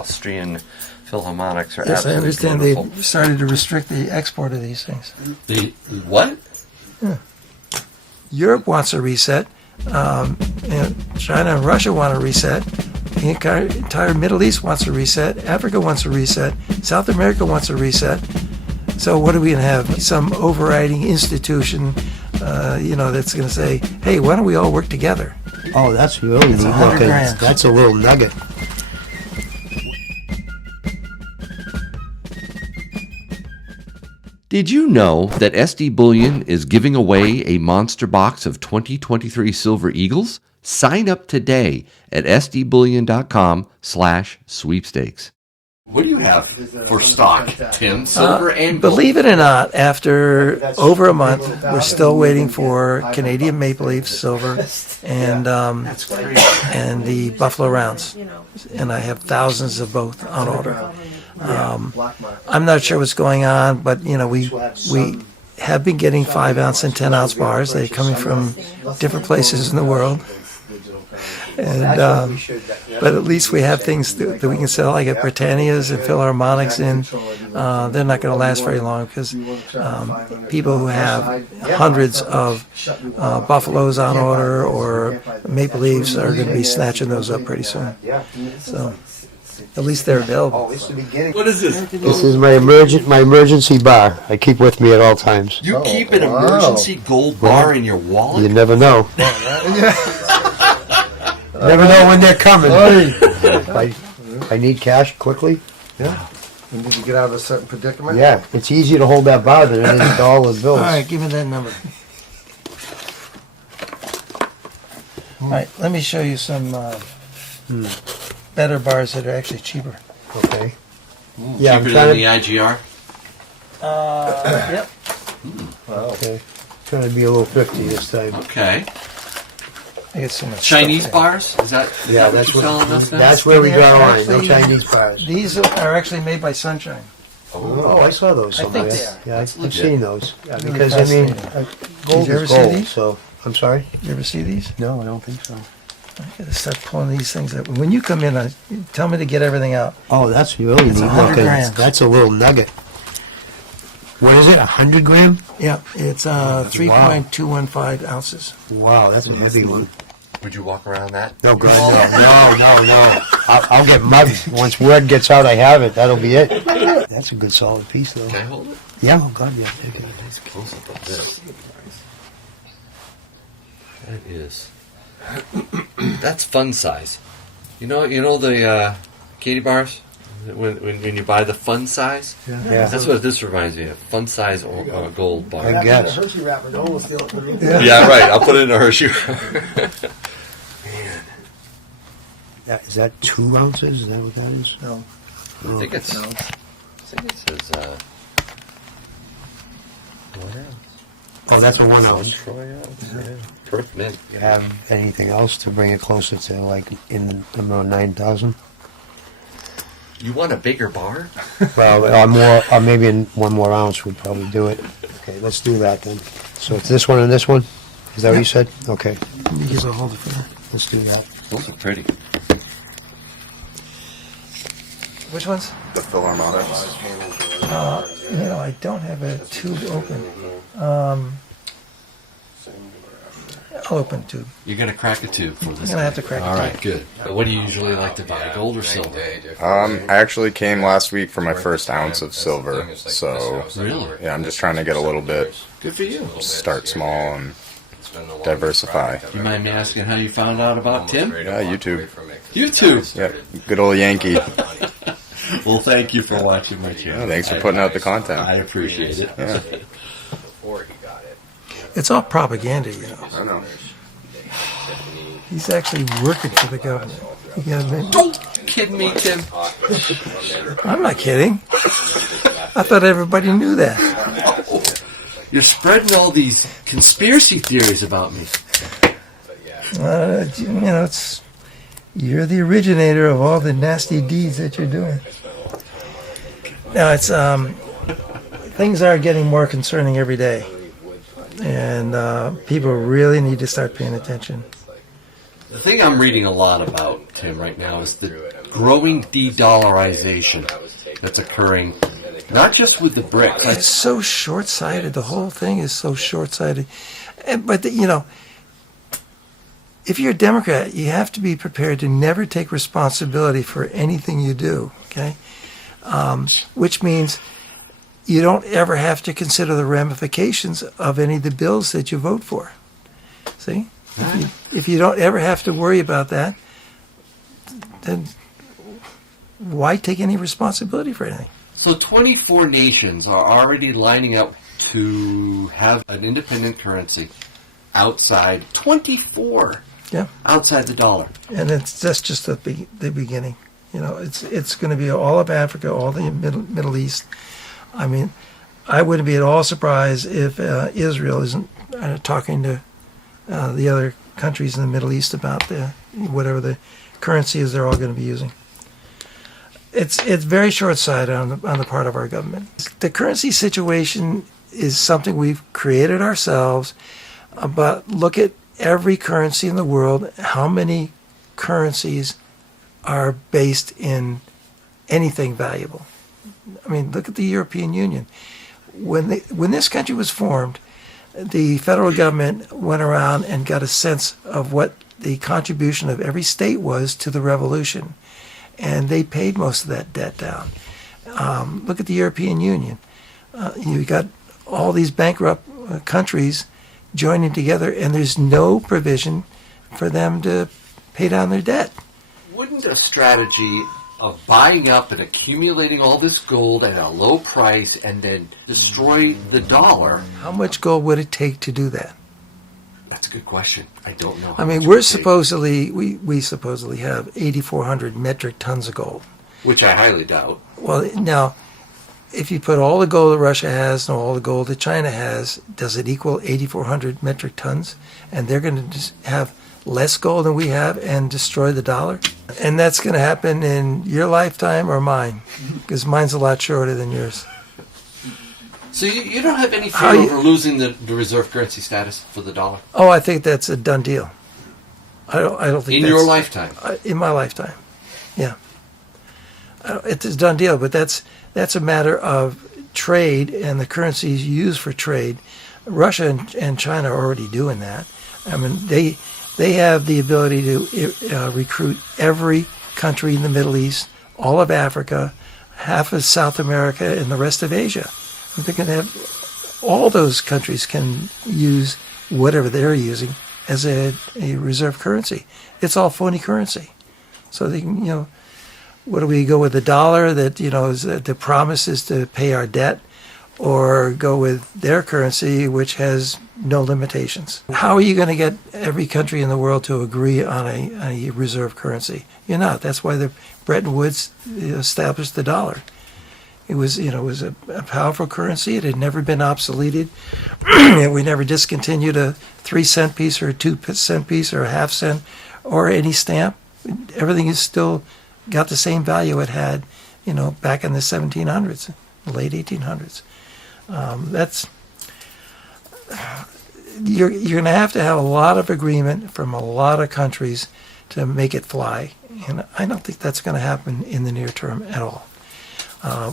Austrian Philharmonics are Yes, I absolutely understand beautiful. they started to restrict the export of these things. The what? Europe wants a reset. China and Russia want a reset. The entire Middle East wants a reset. Africa wants a reset. South America wants a reset. So what are we going to have? Some overriding institution, that's going to say, hey, why don't we all work together? Oh, that's really neat looking. $100,000. That's a little nugget. Did you know that SD Bullion is giving away a monster box of 2023 Silver Eagles? Sign up today at sdbullion.com/sweepstakes. What do you have for stock, Tim? Silver and gold? Believe it or not, after over a month, we're still waiting for Canadian Maple Leafs silver and the Buffalo Rounds. And I have thousands of both on order. I'm not sure what's going on, but we have been getting 5-ounce and 10-ounce bars. They're coming from different places in the world. And but at least we have things that we can sell. I get Britannias and Philharmonics in. They're not going to last very long because people who have hundreds of Buffaloes on order or Maple Leafs are going to be snatching those up pretty soon. So at least they're available. What is this? This is my emergency bar. I keep with me at all times. You keep an emergency gold bar in your wallet? You never know. Never know when they're coming. I need cash quickly. Yeah. You need to get out of a certain predicament? Yeah, it's easier to hold that bar than it is dollar bills. All right, give me that number. All right, let me show you some better bars that are actually cheaper. Okay. Yeah, Cheaper than the IGR? Yep. Okay. Trying to be a little thrifty this time. Okay. I get so much Chinese stuff bars? Is that what you're telling us now? That's where we They're draw the line. No actually- Chinese bars. These are actually made by Sunshine. Oh, I saw those I think somewhere. they are. Yeah, I've legit. seen those. Yeah, Really because fascinating. gold Did you ever is see gold. these? So I'm sorry. You ever see these? No, I don't think so. I gotta start pulling these things up. When you come in, tell me to get everything out. Oh, that's really It's neat 100 looking. grams. That's a little nugget. What is it? 100 gram? Yeah, it's 3.215 ounces. Wow, that's a heavy one. Would you walk around that? No, God, no. I'll get mugged. Once word gets out I have it, that'll be it. That's a good solid piece, though. Can I hold it? Yeah, oh God, yeah. Take a nice close up of this. That is. That's fun size. You know the Katie bars? When you buy the fun size? Yeah. That's what this reminds me of. Fun size gold bar. I guess. Hershey wrapper, no one will steal it from me. Yeah, right. I'll put it in a Hershey. Man. Is that 2 ounces? Is that what that is? No. I think it says. What else? Oh, that's a 1 ounce. Perth mint. You have anything else to bring it closer to, like, in around 9,000? You want a bigger bar? Well, or maybe in 1 more ounce would probably do it. Okay, let's do that then. So it's this one and this one? Is that what you said? Okay, You give a hold for let's do that. Those are pretty. Which ones? The Philharmonics. I don't have a tube open. I'll open a tube. You're gonna crack a tube for this. I'm gonna have to crack a All tube. right, good. What do you usually like to buy, gold or silver? I actually came last week for my first ounce of silver, so Really? yeah, I'm just trying to get a little bit, Good for you. start small and diversify. You mind me asking how you found out about Tim? Yeah, YouTube. YouTube. Yeah, good old Yankee. Well, thank you for watching my channel. Yeah, thanks for putting out the I content. appreciate it. Yeah. It's all propaganda, I know. He's actually working for the government. You gotta admit. Don't kid me, Tim. I'm not kidding. I thought everybody knew that. You're spreading all these conspiracy theories about me. You're the originator of all the nasty deeds that you're doing. Now it's things are getting more concerning every day, and people really need to start paying attention. The thing I'm reading a lot about, Tim, right now is the growing de-dollarization that's occurring, not just with the BRICS. It's so short-sighted. The whole thing is so short-sighted. But if you're a Democrat, you have to be prepared to never take responsibility for anything you do, okay? Which means you don't ever have to consider the ramifications of any of the bills that you vote for. See? If you don't ever have to worry about that, then why take any responsibility for anything? So 24 nations are already lining up to have an independent currency outside 24. Yeah. Outside the dollar. And that's just the beginning. It's going to be all of Africa, all the Middle East. I mean, I wouldn't be at all surprised if Israel isn't talking to the other countries in the Middle East about whatever the currency is they're all going to be using. It's very short-sighted on the part of our government. The currency situation is something we've created ourselves, but look at every currency in the world. How many currencies are based in anything valuable? I mean, look at the European Union. When this country was formed, the federal government went around and got a sense of what the contribution of every state was to the revolution, and they paid most of that debt down. Look at the European Union. You got all these bankrupt countries joining together, and there's no provision for them to pay down their debt. Wouldn't a strategy of buying up and accumulating all this gold at a low price and then destroy the dollar? How much gold would it take to do that? That's a good question. I don't know. I mean, we supposedly have 8,400 metric tons of gold. Which I highly doubt. Well, now, if you put all the gold that Russia has and all the gold that China has, does it equal 8,400 metric tons? And they're going to just have less gold than we have and destroy the dollar? And that's going to happen in your lifetime or mine, because mine's a lot shorter than yours. So you don't have any fear over losing the reserve currency status for the dollar? Oh, I think that's a done deal. I don't think in your lifetime. In my lifetime, yeah. It's a done deal, but that's a matter of trade and the currencies used for trade. Russia and China are already doing that. I mean, they have the ability to recruit every country in the Middle East, all of Africa, half of South America, and the rest of Asia. They're going to have all those countries can use whatever they're using as a reserve currency. It's all phony currency. So they can, what do we go with, the dollar that, is the promise is to pay our debt, or go with their currency, which has no limitations? How are you going to get every country in the world to agree on a reserve currency? You're not. That's why the Bretton Woods established the dollar. It was a powerful currency. It had never been obsoleted. We never discontinued a 3-cent piece or a 2-cent piece or a half-cent or any stamp. Everything is still got the same value it had, back in the 1700s, the late 1800s. You're going to have a lot of agreement from a lot of countries to make it fly, and I don't think that's going to happen in the near term at all.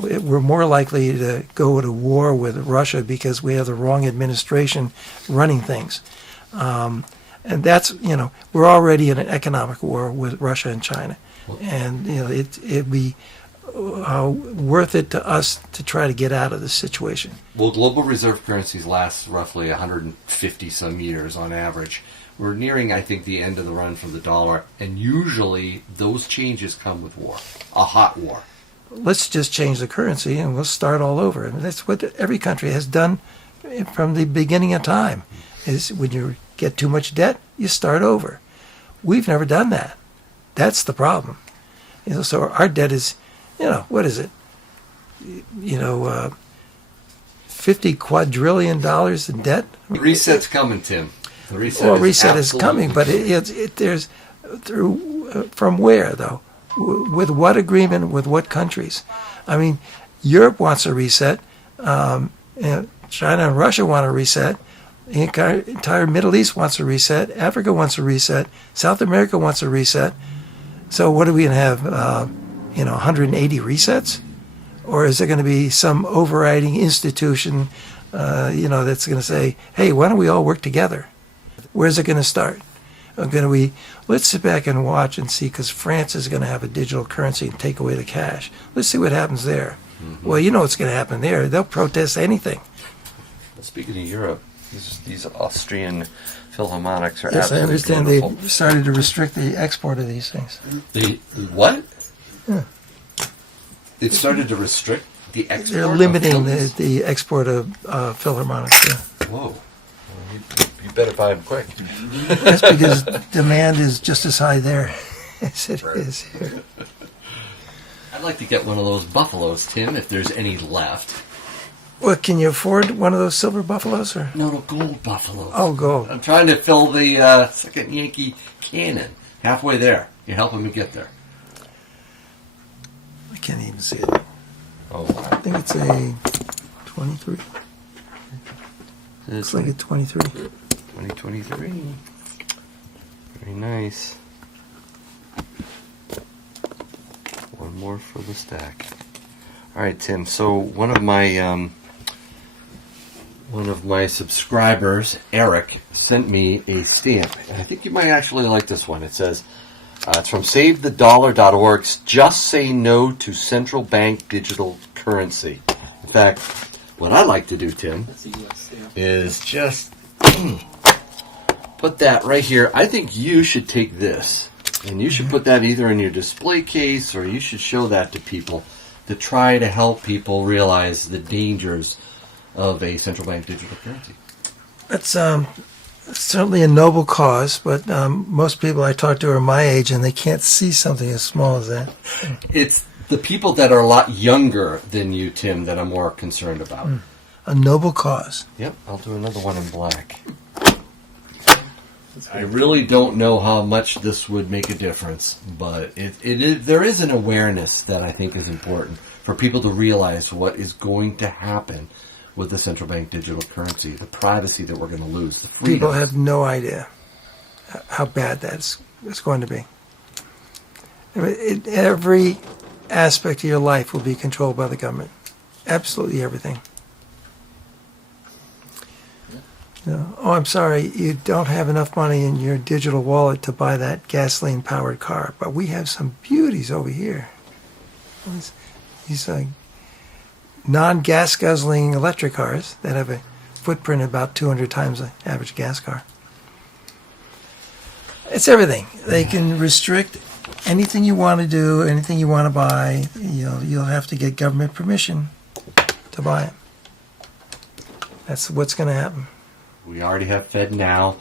We're more likely to go to war with Russia because we have the wrong administration running things. And that's, we're already in an economic war with Russia and China. And, it'd be worth it to us to try to get out of this situation. Well, global reserve currencies last roughly 150 some years on average. We're nearing, I think, the end of the run from the dollar. And usually those changes come with war, a hot war. Let's just change the currency and we'll start all over. I mean, that's what every country has done from the beginning of time, is when you get too much debt, you start over. We've never done that. That's the problem. So our debt is, what is it? $50 quadrillion in debt? The reset's coming, Tim. The reset is coming, but there's through from where, though? With what agreement, with what countries? I mean, Europe wants a reset. China and Russia want a reset. The entire Middle East wants a reset. Africa wants a reset. South America wants a reset. So what are we going to have, 180 resets? Or is there going to be some overriding institution, that's going to say, hey, why don't we all work together? Where's it going to start? Let's sit back and watch and see, because France is going to have a digital currency and take away the cash. Let's see what happens there. Mm-hmm. Well, you know what's going to happen there. They'll protest anything. Speaking of Europe, these Austrian Philharmonics are yes, I absolutely understand wonderful. they started to restrict the export of these things. The what? Yeah. It started to restrict the export. They're of limiting films? the export of Philharmonics. Yeah. Whoa. You better buy them quick. That's because demand is just as high there as it is here. I'd like to get one of those buffaloes, Tim, if there's any left. Well, can you afford one of those silver buffaloes? Or? No, gold buffaloes. Oh, gold. I'm trying to fill the second Yankee cannon. Halfway there. You're helping me get there. I can't even see it. Oh, I think it's a 23. Looks like a 23. 2023. Very nice. One more for the stack. All right, Tim. So one of my subscribers, Eric, sent me a stamp. And I think you might actually like this one. It says, it's from SaveTheDollar.org's Just Say No to Central Bank Digital Currency. In fact, what I like to do, Tim, is just put that right here. I think you should take this, and you should put that either in your display case, or you should show that to people to try to help people realize the dangers of a central bank digital currency. That's certainly a noble cause, but most people I talk to are my age, and they can't see something as small as that. It's the people that are a lot younger than you, Tim, that I'm more concerned about. A noble cause. Yep, I'll do another one in black. I really don't know how much this would make a difference, but there is an awareness that I think is important for people to realize what is going to happen with the central bank digital currency, the privacy that we're going to lose, the freedom. People have no idea how bad it's going to be. I mean, every aspect of your life will be controlled by the government. Absolutely everything. Oh, I'm sorry, you don't have enough money in your digital wallet to buy that gasoline-powered car, but we have some beauties over here. These non-gas guzzling electric cars that have a footprint about 200 times the average gas car. It's everything. They can restrict anything you want to do, anything you want to buy. You'll have to get government permission to buy it. That's what's going to happen. We already have FedNow,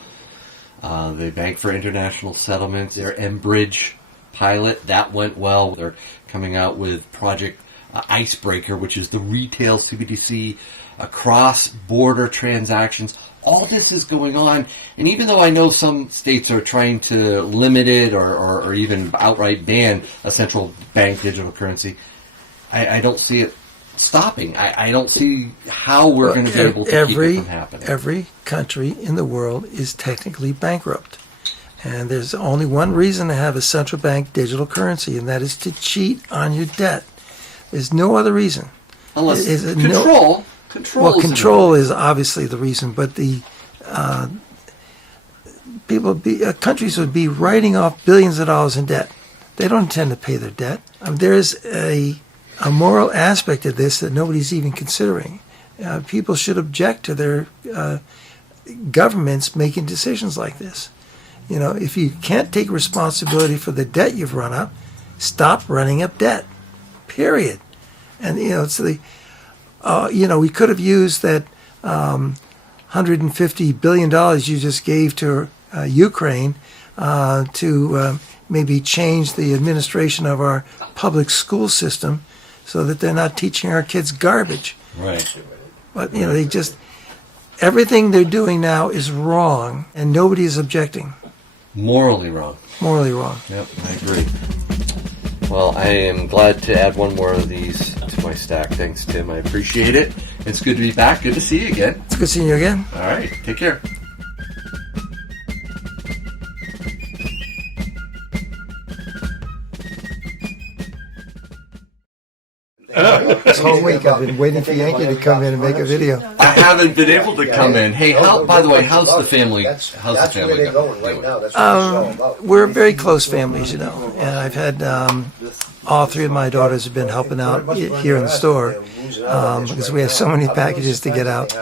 the Bank for International Settlements, their mBridge pilot, that went well. They're coming out with Project Icebreaker, which is the retail CBDC, cross-border transactions. All this is going on, and even though I know some states are trying to limit it or even outright ban a central bank digital currency, I don't see it stopping. I don't see how we're going to be able to keep it from happening. Every country in the world is technically bankrupt. And there's only one reason to have a central bank digital currency, and that is to cheat on your debt. There's no other reason. Unless control is obviously the reason, but the countries would be writing off billions of dollars in debt. They don't intend to pay their debt. There is a moral aspect of this that nobody's even considering. People should object to their governments making decisions like this. If you can't take responsibility for the debt you've run up, stop running up debt. Period. And it's we could have used that $150 billion you just gave to Ukraine to maybe change the administration of our public school system so that they're not teaching our kids garbage. Right. But, everything they're doing now is wrong, and nobody is objecting. Morally wrong. Morally wrong. Yep, I agree. Well, I am glad to add one more of these to my stack. Thanks, Tim. I appreciate it. It's good to be back. Good to see you again. It's good seeing you again. All right. Take care. This whole week I've been waiting for Yankee to come in and make a video. I haven't been able to come in. Hey, by the way, how's the family? How's the family doing? We're very close families, you know, and I've had all three of my daughters have been helping out here in the store because we have so many packages to get out.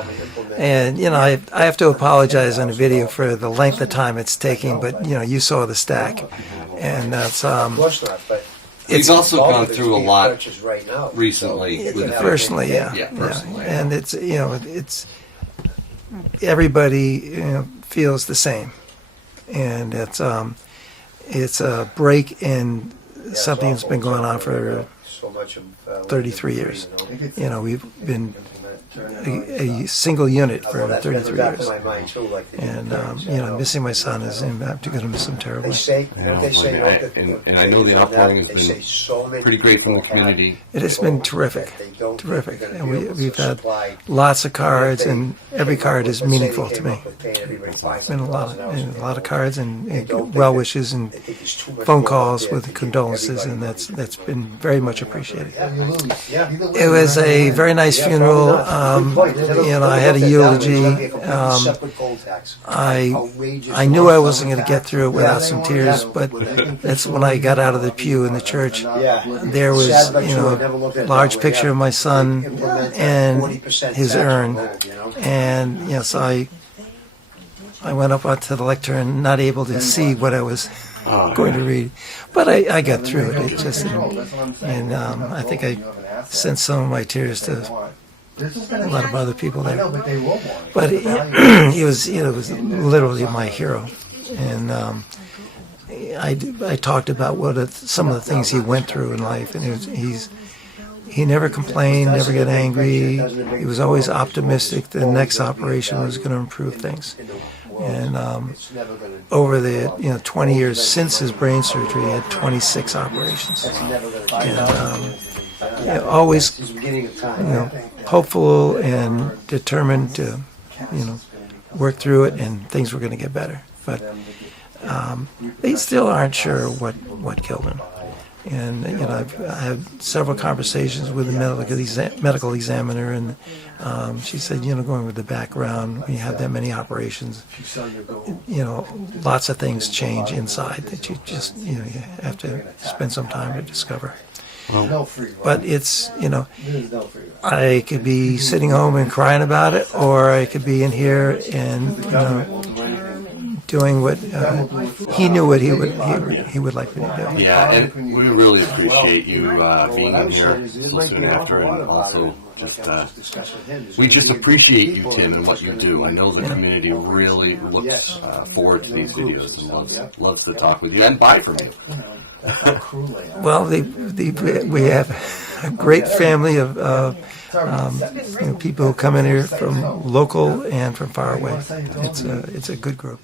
And, you know, I have to apologize on the video for the length of time it's taking, but, you know, you saw the stack. And that's... We've also gone through a lot recently. Personally, yeah. Yeah, personally. And it's, you know, it's... Everybody, you know, feels the same. And it's a break in something that's been going on for 33 years. You know, we've been a single unit for 33 years. And, you know, missing my son I'm going to miss him terribly. And I know the outpouring has been pretty great from the community. It has been terrific. And we've had lots of cards, and every card is meaningful to me. It's been a lot of cards and well wishes and phone calls with condolences, and that's been very much appreciated. It was a very nice funeral. You know, I had a eulogy. I knew I wasn't going to get through it without some tears, but that's when I got out of the pew in the church. There was, you know, a large picture of my son and his urn, and yes, I went up onto the lectern, not able to see what I was going to read, but I got through it. It just, and I think I sent some of my tears to a lot of other people there. But he was, you know, was literally my hero, and I talked about some of the things he went through in life, and he never complained, never got angry. He was always optimistic. The next operation was going to improve things. And over the 20 years since his brain surgery, he had 26 operations. And always, hopeful and determined to, work through it, and things were going to get better. But they still aren't sure what killed him. And I had several conversations with the medical examiner, and she said, going with the background, when you have that many operations, lots of things change inside that you just you have to spend some time to discover. But it's I could be sitting home and crying about it, or I could be in here and doing what he knew what he would like me to do. Yeah, and we really appreciate you being in here so soon after, and also we just appreciate you, Tim, and what you do. I know the community really looks forward to these videos and loves to talk with you and buy from you. Well, we have a great family of people who come in here from local and from far away. It's a good group.